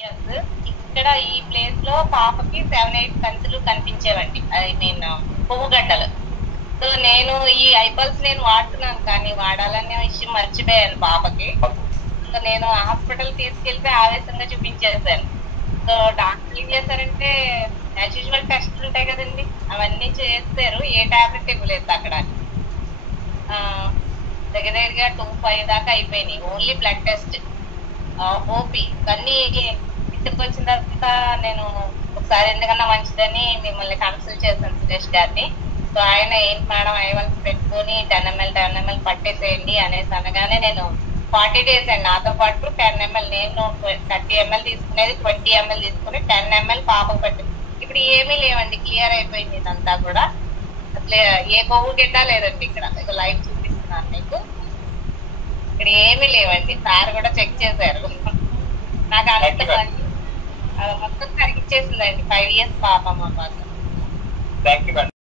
Years ఇక్కడ ఈ place లో పాపకి 7-8 కంతులు కనిపించేవండి. ఐ మీన్ పువ్వు గడ్డలు. సో నేను ఈ ఐపల్స్ నేను వాడుతున్నాను, కానీ వాడాలనే విషయం మర్చిపోయాను పాపకి. సో నేను హాస్పిటల్ తీసుకెళ్తే ఆవేశంగా చూపించేసాను. సో డాక్టర్ ఏం చేశారంటే యాజ్ యూజువల్ టెస్ట్లు ఉంటాయి కదండి, అవన్నీ చేస్తారు. ఏ టాబ్లెట్ ఇవ్వలేదు అక్కడ. దగ్గర దగ్గరగా 2-5 దాకా అయిపోయినాయి, ఓన్లీ బ్లడ్ టెస్ట్, ఓపీ అన్ని. ఇక్కడికి వచ్చిన తర్వాత నేను ఒకసారి ఎందుకన్నా మంచిదని మిమ్మల్ని కన్సల్ట్ చేశాను, సురేష్ గారిని. సో ఆయన ఏంటి మేడం ఐవల్స్ పెట్టుకొని 10 ml పట్టేసేయండి అనేసి అనగానే నేను 40 days అండి నాతో పాటు 10 ml, నేను 30 ml తీసుకునేది 20 ml తీసుకుని 10 ml పాపకు పట్టింది. ఇప్పుడు ఏమీ లేవండి, క్లియర్ అయిపోయింది ఇదంతా కూడా. అసలు ఏ కొవ్వు గిడ్డ లేదండి ఇక్కడ. లైవ్ చూపిస్తున్నాను మీకు, ఇక్కడ ఏమీ లేవండి. సార్ కూడా చెక్ చేశారు. నాకు అంత మొత్తం కరిగిచ్చేసిందండి. 5 years పాప మా పాప.